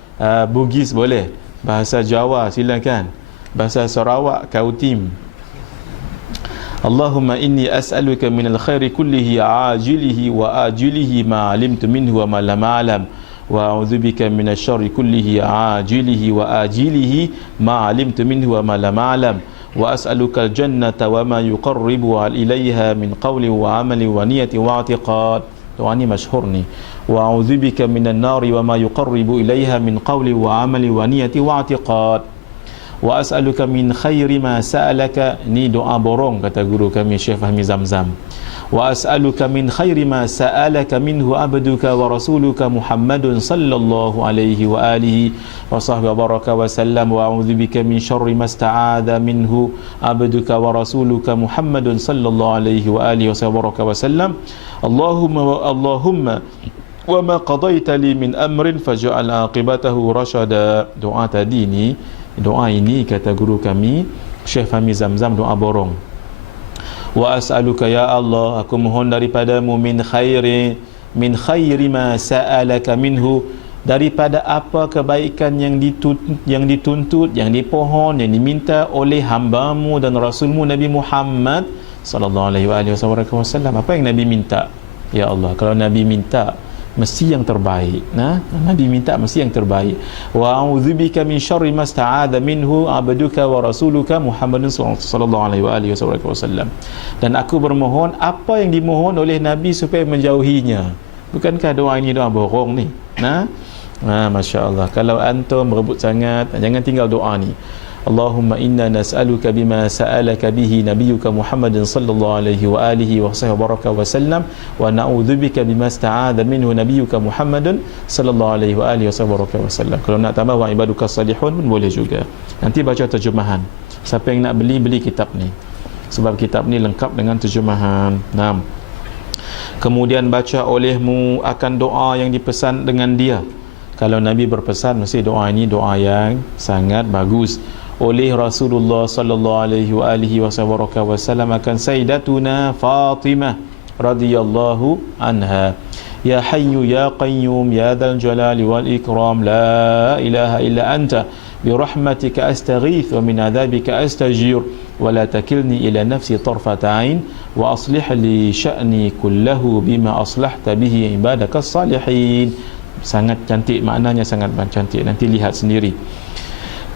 Bugis boleh, bahasa Jawa silakan, bahasa Sarawak Kautim. Allahumma inni as'aluka minal khairi kullihi ajilihi wa ajilihi ma alimtu minhu wa ma lam a'lam wa a'udzubika minasy syarri kullihi ajilihi wa ajilihi ma alimtu minhu wa ma lam a'lam wa as'aluka al-jannata wa ma yuqarribu ilayha min qawli wa amali wa niyati wa i'tiqad. Doa ni masyhur ni. Wa a'udzubika minan nari wa ma yuqarribu ilaiha min qawli wa amali wa niyati wa i'tiqad. Wa as'aluka min khairi ma sa'alaka, ni doa borong kata guru kami Syekh Fahmi Zamzam. Wa as'aluka min khairi ma sa'alaka minhu abduka wa rasuluka Muhammadun sallallahu alaihi wa alihi wa sahbihi wa baraka wa sallam, wa a'udzubika min syarri ma sta'adha minhu abduka wa rasuluka Muhammadun sallallahu alaihi wa alihi wa sahbihi wa baraka wa sallam. Allahumma wa ma qadaita li min amrin faj'al aqibatahu rasyada. Doa tadi ni, doa ini kata guru kami Syekh Fahmi Zamzam, doa borong. Wa as'aluka ya Allah, aku mohon daripadamu min khairi ma sa'alaka minhu, daripada apa kebaikan yang dituntut, yang dipohon, yang diminta oleh hambamu dan rasulmu Nabi Muhammad sallallahu alaihi wasallam. Apa yang Nabi minta? Ya Allah, kalau Nabi minta mesti yang terbaik. Nah, Nabi minta mesti yang terbaik. Wa a'udzubika min syarri ma sta'adha minhu abduka wa rasuluka Muhammadun sallallahu alaihi wasallam. Dan aku bermohon apa yang dimohon oleh Nabi supaya menjauhinya. Bukankah doa ini doa bohong ni? Nah, masya-Allah. Kalau antum berebut sangat, jangan tinggal doa ni. Allahumma inna nas'aluka bima sa'alaka bihi nabiyyuka Muhammadin sallallahu alaihi wa alihi wa sahbihi baraka wa sallam, wa na'udzubika bima sta'adha minhu nabiyyuka Muhammadin sallallahu alaihi wa alihi wa sahbihi baraka wa sallam. Kalau nak tambah wa ibaduka salihun pun boleh juga. Nanti baca terjemahan. Siapa yang nak beli kitab ni. Sebab kitab ni lengkap dengan terjemahan. Naam. Kemudian baca olehmu akan doa yang dipesan dengan dia. Kalau Nabi berpesan, mesti doa ini doa yang sangat bagus. Oleh Rasulullah sallallahu alaihi wasallam akan Sayyidatuna Fatimah radhiyallahu anha. Ya Hayyu ya Qayyum ya Dzal Jalali wal Ikram, la ilaha illa anta bi rahmatika astaghith wa min adzabika astajir, wa la takilni ila nafsi tarfata ain, wa aslih li sya'ni kullahu bima aslahta bihi ibadakas salihin. Sangat cantik maknanya, sangat cantik, nanti lihat sendiri.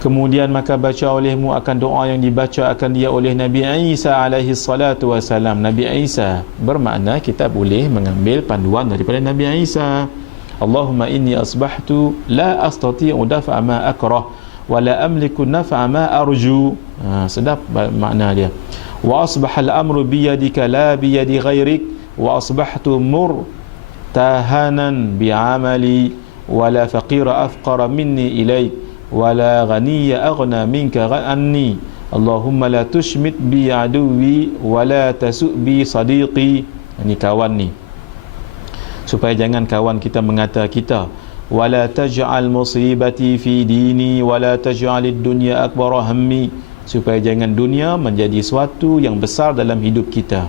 Kemudian maka baca olehmu akan doa yang dibaca akan dia oleh Nabi Isa alaihi salatu wasalam. Nabi Isa bermakna kita boleh mengambil panduan daripada Nabi Isa. Allahumma inni asbahtu la astati'u daf'a ma akrah wa la amliku naf'a ma arju. Sedap makna dia. Wa asbahal amru biyadika la biyadi ghairik, wa asbahtu murtahanan bi'amali wa la faqira afqara minni ilaik, wala ghaniya aghna minka anni. Allahumma la tushmit bi aduwi wala tasuk bi sadiqi. Ini kawan ni, supaya jangan kawan kita mengata kita. Wala taj'al musibati fi dini wala taj'alid dunya akbar hammi, supaya jangan dunia menjadi suatu yang besar dalam hidup kita.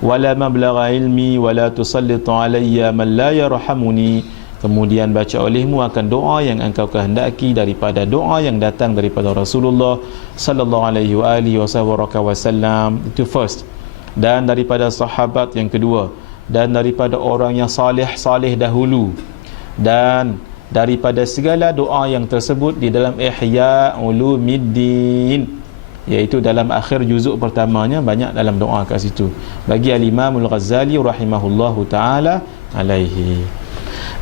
Wala mablagha ilmi wala tusallit alayya man la yarhamuni. Kemudian baca olehmu akan doa yang engkau kehendaki daripada doa yang datang daripada Rasulullah sallallahu alaihi wa alihi wasallam. Itu first. Dan daripada sahabat yang kedua, dan daripada orang yang salih dahulu, dan daripada segala doa yang tersebut di dalam Ihya Ulumuddin, iaitu dalam akhir juzuk pertamanya banyak dalam doa kat situ. Bagi Al-Imam Al-Ghazali rahimahullahu taala alaihi.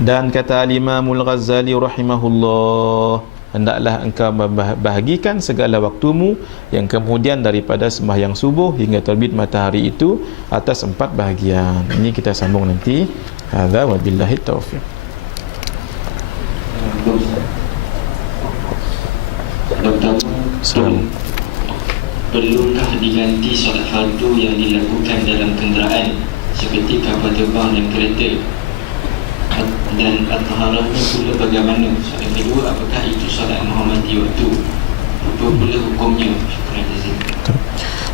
Dan kata Al-Imamul Ghazali rahimahullah, hendaklah engkau bahagikan segala waktumu yang kemudian daripada sembahyang subuh hingga terbit matahari itu atas 4 bahagian. Ini kita sambung nanti. Hadza wa billahi taufiq. Doktor, perlukah diganti solat fardu yang dilakukan dalam kenderaan seperti kapal terbang dan kereta? Dan at-taharahnya pula bagaimana? Soalan kedua, apakah itu solat menghormati waktu? Apa pula hukumnya? Syukran jazakum.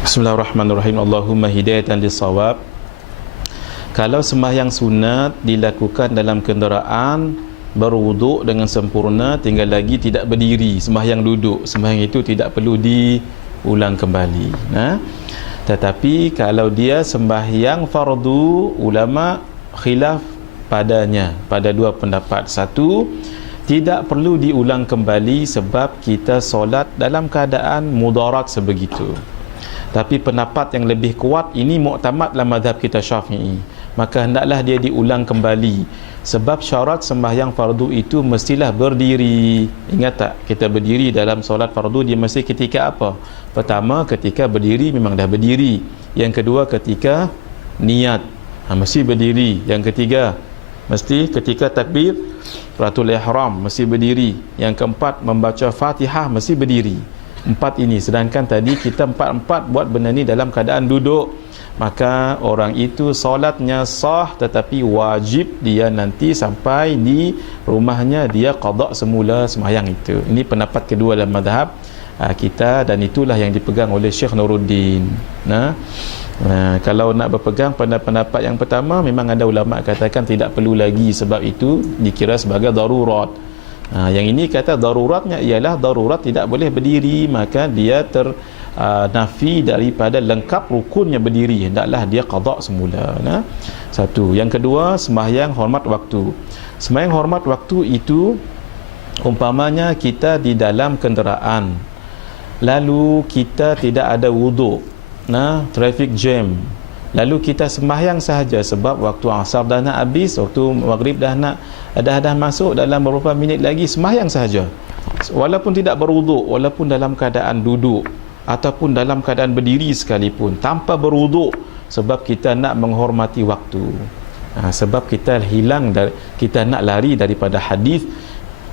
Bismillahirrahmanirrahim. Allahumma hidayatan lis-shawab. Kalau sembahyang sunat dilakukan dalam kenderaan, berwuduk dengan sempurna, tinggal lagi tidak berdiri, sembahyang duduk, sembahyang itu tidak perlu diulang kembali. Tetapi kalau dia sembahyang fardu, ulama khilaf padanya pada 2 pendapat. Satu, tidak perlu diulang kembali sebab kita solat dalam keadaan mudarat sebegitu. Tapi pendapat yang lebih kuat ini muktamad dalam mazhab kita Syafi'i. maka hendaklah dia diulang kembali. Sebab syarat sembahyang fardu itu mestilah berdiri. Ingat tak, kita berdiri dalam solat fardu dia mesti ketika apa? Pertama, ketika berdiri memang dah berdiri. Yang kedua, ketika niat, mesti berdiri. Yang ketiga, mesti ketika takbir ratul ihram mesti berdiri. Yang keempat, membaca Fatihah mesti berdiri. 4 ini, sedangkan tadi kita 4 buat benda ni dalam keadaan duduk, maka orang itu solatnya sah, tetapi wajib dia nanti sampai di rumahnya dia qada semula sembahyang itu. Ini pendapat kedua dalam mazhab kita, dan itulah yang dipegang oleh Syekh Nuruddin. Kalau nak berpegang pada pendapat yang pertama, memang ada ulama katakan tidak perlu lagi, sebab itu dikira sebagai darurat. Yang ini kata daruratnya ialah darurat tidak boleh berdiri, maka dia nafi daripada lengkap rukunnya berdiri, hendaklah dia qada semula. Satu. Yang kedua, sembahyang hormat waktu. Sembahyang hormat waktu itu umpamanya kita di dalam kenderaan, lalu kita tidak ada wuduk, traffic jam, lalu kita sembahyang sahaja sebab waktu asar dah nak habis, waktu maghrib dah masuk dalam beberapa minit lagi, sembahyang sahaja walaupun tidak berwuduk, walaupun dalam keadaan duduk ataupun dalam keadaan berdiri sekalipun, tanpa berwuduk, sebab kita nak menghormati waktu. Sebab kita kita nak lari daripada hadis,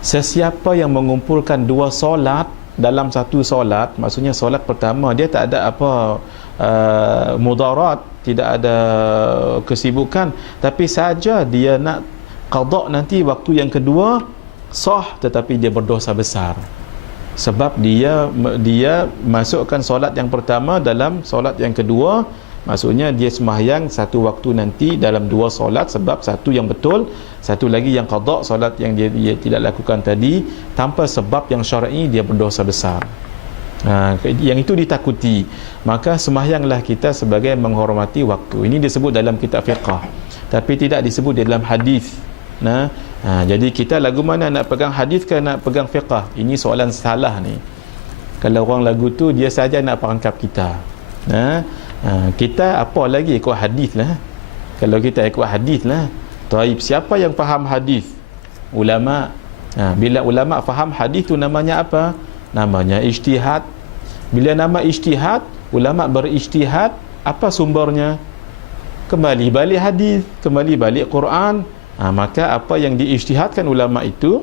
sesiapa yang mengumpulkan 2 solat dalam satu solat, maksudnya solat pertama dia tak ada apa mudarat, tidak ada kesibukan, tapi saja dia nak qada nanti waktu yang kedua sah, tetapi dia berdosa besar sebab dia masukkan solat yang pertama dalam solat yang kedua, maksudnya dia sembahyang satu waktu nanti dalam 2 solat, sebab satu yang betul, satu lagi yang qada solat yang dia tidak lakukan tadi tanpa sebab yang syar'i, dia berdosa besar. Yang itu ditakuti, maka sembahyanglah kita sebagai menghormati waktu. Ini disebut dalam kitab fiqh, tapi tidak disebut dalam hadis. Jadi kita lagu mana, nak pegang hadis ke nak pegang fiqh? Ini soalan salah ni. Kalau orang lagu tu dia saja nak perangkap kita. Kita apa lagi ikut hadis lah. Kalau kita ikut hadis lah. Taib, siapa yang faham hadis? Ulama. Bila ulama faham hadis tu namanya apa? Namanya ijtihad. Bila nama ijtihad, ulama berijtihad, apa sumbernya? Kembali balik hadis, kembali balik Quran. Maka apa yang diijtihadkan ulama itu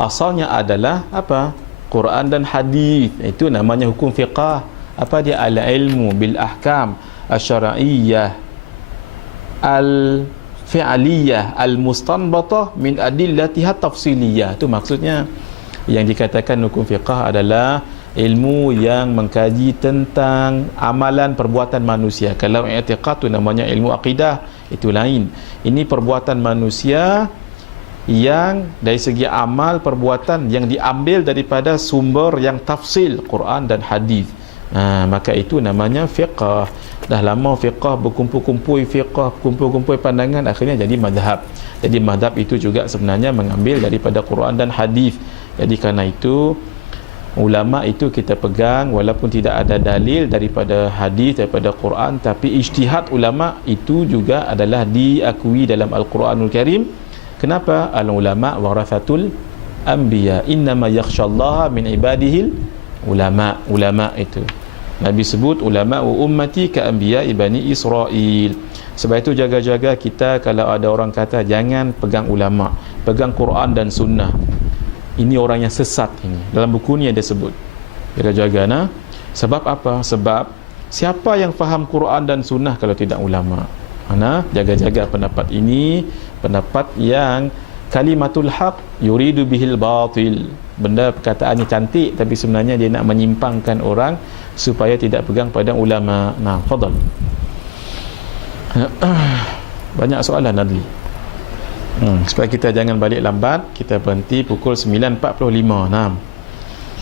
asalnya adalah apa? Quran dan hadis. Itu namanya hukum fiqh. Apa dia? Al-ilmu bil ahkam asy-syar'iyyah al-fi'liyah al-mustanbatah min adillatiha tafsiliyah. Itu maksudnya. Yang dikatakan hukum fiqh adalah ilmu yang mengkaji tentang amalan perbuatan manusia. Kalau i'tiqad tu namanya ilmu akidah, itu lain. Ini perbuatan manusia yang dari segi amal perbuatan yang diambil daripada sumber yang tafsil Quran dan hadis. Maka itu namanya fiqh. Dah lama fiqh berkumpul-kumpul pandangan, akhirnya jadi mazhab. Jadi mazhab itu juga sebenarnya mengambil daripada Quran dan hadis. Jadi kerana itu ulama itu kita pegang walaupun tidak ada dalil daripada hadis, daripada Quran, tapi ijtihad ulama itu juga adalah diakui dalam Al-Quranul Karim. Kenapa? Al-ulama warathatul anbiya, innama yakhshallaha min ibadihil ulama. Ulama itu Nabi sebut ulama wa ummati ka anbiya ibani Israel. Sebab itu jaga-jaga kita kalau ada orang kata jangan pegang ulama, pegang Quran dan sunnah. Ini orang yang sesat ini. Dalam buku ni ada sebut. Jaga-jaga Sebab apa? Sebab siapa yang faham Quran dan sunnah kalau tidak ulama? Jaga-jaga pendapat ini, pendapat yang kalimatul haq yuridu bihil batil. Benda perkataannya cantik tapi sebenarnya dia nak menyimpangkan orang supaya tidak pegang pada ulama. Fadal. Banyak soalan Nadli. Supaya kita jangan balik lambat, kita berhenti pukul 9.45.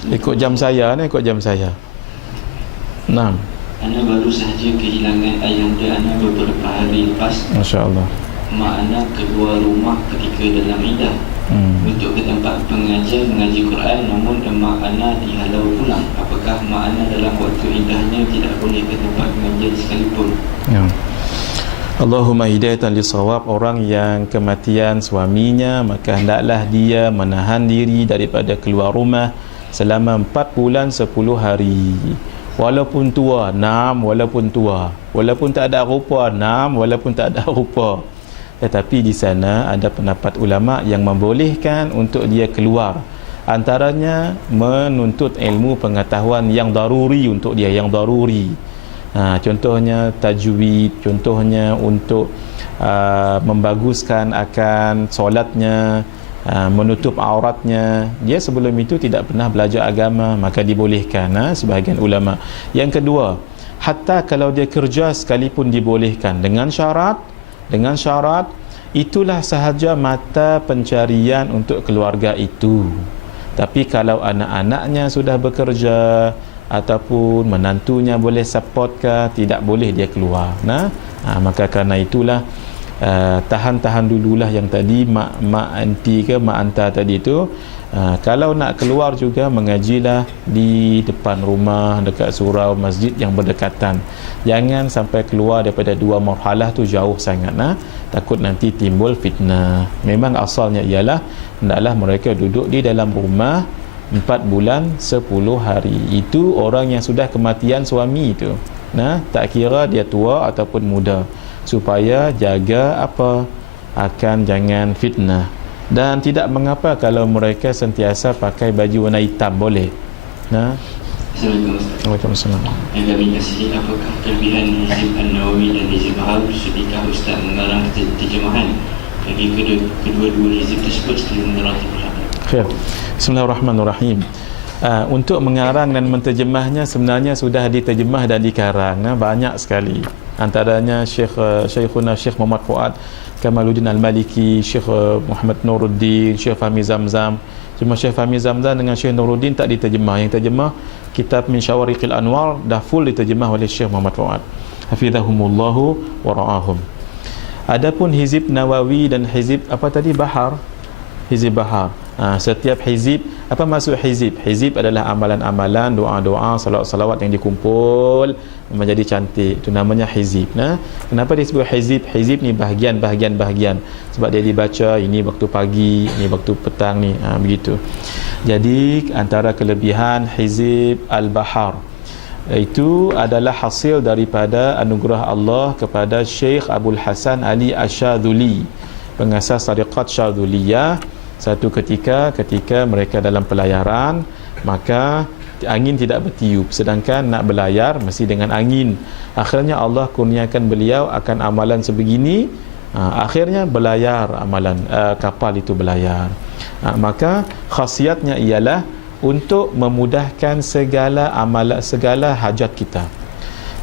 Ikut jam saya ikut jam saya. Ana baru sahaja kehilangan ayahanda ana beberapa hari lepas. Masya-Allah. Mak ana keluar rumah ketika dalam Iddah untuk ke tempat pengajian mengaji Quran, namun mak ana dihalau pulang. Apakah mak ana dalam waktu Iddahnya tidak boleh ke tempat pengajian sekalipun? Allahumma hidayatan lisawab, orang yang kematian suaminya maka hendaklah dia menahan diri daripada keluar rumah selama 4 bulan 10 hari. Walaupun tua, walaupun tua, walaupun tak ada rupa, walaupun tak ada rupa. Tetapi di sana ada pendapat ulama yang membolehkan untuk dia keluar. Antaranya menuntut ilmu pengetahuan yang daruri untuk dia, yang daruri. Contohnya tajwid, contohnya untuk membaguskan akan solatnya, menutup auratnya. Dia sebelum itu tidak pernah belajar agama, maka dibolehkan sebahagian ulama. Yang kedua, hatta kalau dia kerja sekalipun dibolehkan dengan syarat itulah sahaja mata pencarian untuk keluarga itu. Tapi kalau anak-anaknya sudah bekerja ataupun menantunya boleh support ke, tidak boleh dia keluar. Maka kerana itulah tahan-tahan dululah yang tadi mak anti ke mak anta tadi tu. Kalau nak keluar juga mengajilah di depan rumah, dekat surau masjid yang berdekatan. Jangan sampai keluar daripada 2 marhalah tu jauh sangat, takut nanti timbul fitnah. Memang asalnya ialah hendaklah mereka duduk di dalam rumah 4 bulan 10 hari. Itu orang yang sudah kematian suami itu, tak kira dia tua ataupun muda, supaya jaga akan jangan fitnah. Dan tidak mengapa kalau mereka sentiasa pakai baju warna hitam, boleh. Assalamualaikum Ustaz. Waalaikumsalam. Yang kami kasihi, apakah kelebihan Hizib An-Nawawi dan Hizib Bahar? Sudahkah Ustaz mengarang terjemahan bagi kedua-dua hizib tersebut setelah mengarang terjemahan? Khair. Bismillahirrahmanirrahim. Untuk mengarang dan menterjemahnya sebenarnya sudah diterjemah dan dikarang banyak sekali. Antaranya Syekhuna Syekh Muhammad Fuad Kamaluddin Al-Maliki, Syekh Muhammad Nuruddin, Syekh Fahmi Zamzam. Cuma Syekh Fahmi Zamzam dengan Syekh Nuruddin tak diterjemah. Yang terjemah kitab Min Syawariqil Anwar dah full diterjemah oleh Syekh Muhammad Fuad, hafizahumullahu wa ra'ahum. Adapun Hizib Nawawi dan Hizib Bahar, Hizib Bahar, setiap hizib, apa maksud hizib? Hizib adalah amalan-amalan, doa-doa, salawat-salawat yang dikumpul menjadi cantik. Itu namanya hizib. Kenapa disebut hizib? Hizib ni bahagian-bahagian sebab dia dibaca ini waktu pagi, ini waktu petang ni, begitu. Jadi antara kelebihan Hizib Al-Bahar itu adalah hasil daripada anugerah Allah kepada Syekh Abdul Hasan Ali Asyadzuli, pengasas tariqat Syadzuliyah. Satu ketika mereka dalam pelayaran, maka angin tidak bertiup, sedangkan nak berlayar mesti dengan angin. Akhirnya Allah kurniakan beliau akan amalan sebegini. Akhirnya berlayar amalan, kapal itu berlayar. Maka khasiatnya ialah untuk memudahkan segala amalan, segala hajat kita.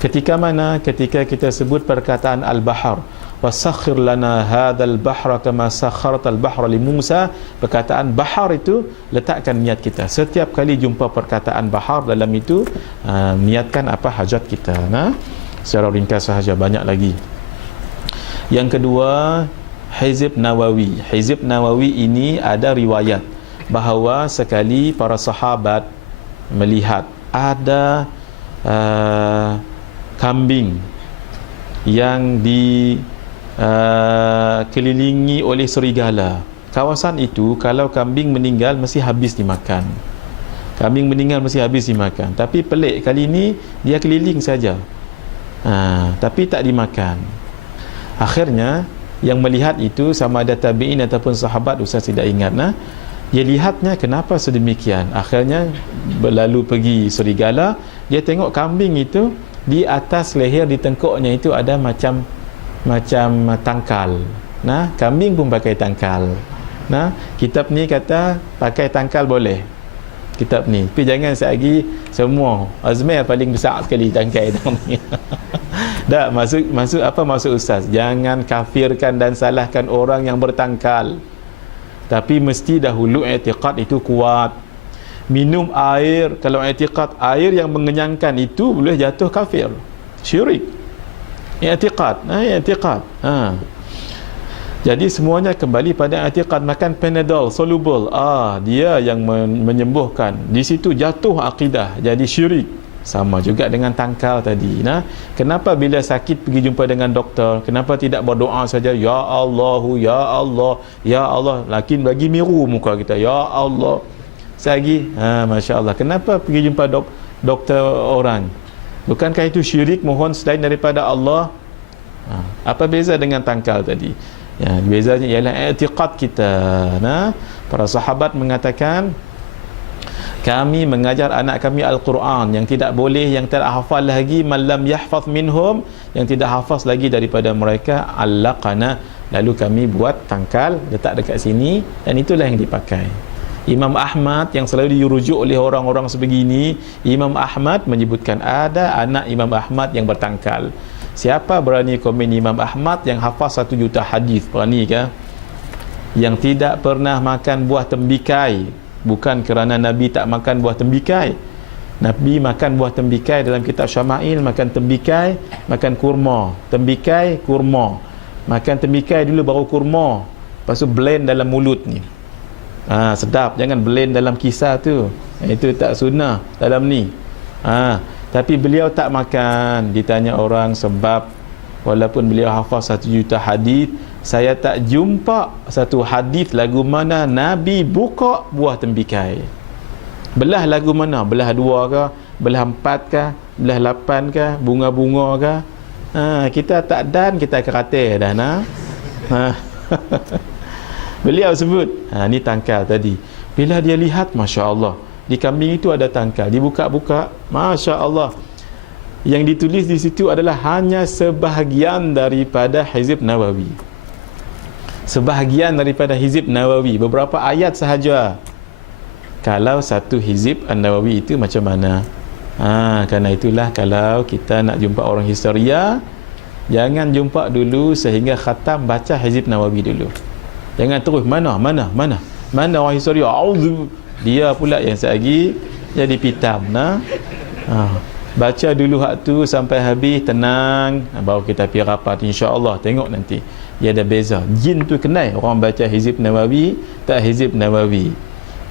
Ketika mana? Ketika kita sebut perkataan Al-Bahar, wasakhir lana hadzal bahra kama sakhartal bahra li Musa. Perkataan bahar itu letakkan niat kita. Setiap kali jumpa perkataan bahar dalam itu, niatkan apa hajat kita. Secara ringkas sahaja, banyak lagi. Yang kedua, Hizib Nawawi. Hizib Nawawi ini ada riwayat bahawa sekali para sahabat melihat ada kambing yang kelilingi oleh serigala. Kawasan itu kalau kambing meninggal mesti habis dimakan. Kambing meninggal mesti habis dimakan. Tapi pelik, kali ini dia keliling saja, tapi tak dimakan. Akhirnya yang melihat itu sama ada tabi'in ataupun sahabat, Ustaz tidak ingat. Dia lihatnya kenapa sedemikian. Akhirnya berlalu pergi serigala, dia tengok kambing itu di atas leher, di tengkuknya itu ada macam tangkal. Kambing pun pakai tangkal. Kitab ni kata pakai tangkal boleh, kitab ni, tapi jangan selagi semua. Azmir paling besar sekali tangkai ni. Tak, maksud apa maksud Ustaz? Jangan kafirkan dan salahkan orang yang bertangkal, tapi mesti dahulu i'tiqad itu kuat. Minum air, kalau i'tiqad air yang mengenyangkan itu boleh jatuh kafir, syirik. I'tiqad. Jadi semuanya kembali pada i'tiqad. Makan Panadol soluble, dia yang menyembuhkan. Di situ jatuh akidah, jadi syirik. Sama juga dengan tangkal tadi. Nah, kenapa bila sakit pergi jumpa dengan doktor, kenapa tidak berdoa saja, ya Allahu, ya Allah, ya Allah, lakin bagi miru muka kita, ya Allah. Lagi, masya Allah. Kenapa pergi jumpa doktor orang? Bukankah itu syirik, mohon selain daripada Allah? Apa beza dengan tangkal tadi? Ya, bezanya ialah i'tiqad kita. Nah, para sahabat mengatakan, kami mengajar anak kami Al-Quran, yang tidak boleh, yang tidak hafal lagi, man lam yahfaz minhum, yang tidak hafaz lagi daripada mereka, allaqana, lalu kami buat tangkal letak dekat sini, dan itulah yang dipakai. Imam Ahmad yang selalu dirujuk oleh orang-orang sebegini, Imam Ahmad menyebutkan ada anak Imam Ahmad yang bertangkal. Siapa berani komen Imam Ahmad yang hafaz 1 juta hadis? Berani ke? Yang tidak pernah makan buah tembikai, bukan kerana Nabi tak makan buah tembikai. Nabi makan buah tembikai dalam kitab Syama'il, makan tembikai, makan kurma. Tembikai, kurma. Makan tembikai dulu baru kurma. Lepas tu blend dalam mulut ni. Sedap. Jangan blend dalam kisar tu. Itu tak sunnah dalam ni. Tapi beliau tak makan. Ditanya orang sebab walaupun beliau hafaz 1 juta hadis, saya tak jumpa satu hadis lagu mana Nabi buka buah tembikai. Belah lagu mana? Belah 2 ke? Belah 4 ke? Belah 8 ke? Bunga-bunga ke? Kita tak dan, kita keratir dah nah. Beliau sebut, ni tangkal tadi. Bila dia lihat, Masya Allah, di kambing itu ada tangkal. Dibuka-buka, Masya Allah. Yang ditulis di situ adalah hanya sebahagian daripada Hizib Nawawi. Sebahagian daripada Hizib Nawawi, beberapa ayat sahaja. Kalau satu Hizib An-Nawawi itu macam mana? Kerana itulah kalau kita nak jumpa orang histeria, jangan jumpa dulu sehingga khatam baca Hizib Nawawi dulu. Jangan terus mana orang histeria, dia pula yang lagi jadi pitam. Baca dulu hak tu sampai habis, tenang, baru kita pergi rapat, insya-Allah. Tengok nanti dia ada beza. Jin tu kenal orang baca Hizib Nawawi tak Hizib Nawawi.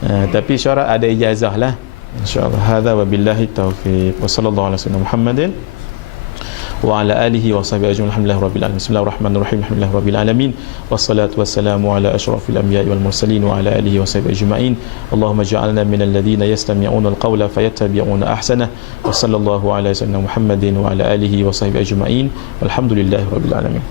Tapi syarat ada ijazah lah, insya-Allah. Hadza wa billahi taufiq. Wa sallallahu alaihi wasallam Muhammadin wa ala alihi wa sahbihi ajma'in. Alhamdulillahi rabbil alamin. Bismillahirrahmanirrahim. Alhamdulillahi rabbil alamin. Wassalatu wassalamu ala asyrafil anbiya'i wal mursalin wa ala alihi wa sahbihi ajma'in. Allahumma ij'alna minal ladzina yastami'una al-qawla fayattabi'una ahsanah. Wa sallallahu ala sayyidina Muhammadin wa ala alihi wa sahbihi ajma'in. Walhamdulillahi rabbil alamin.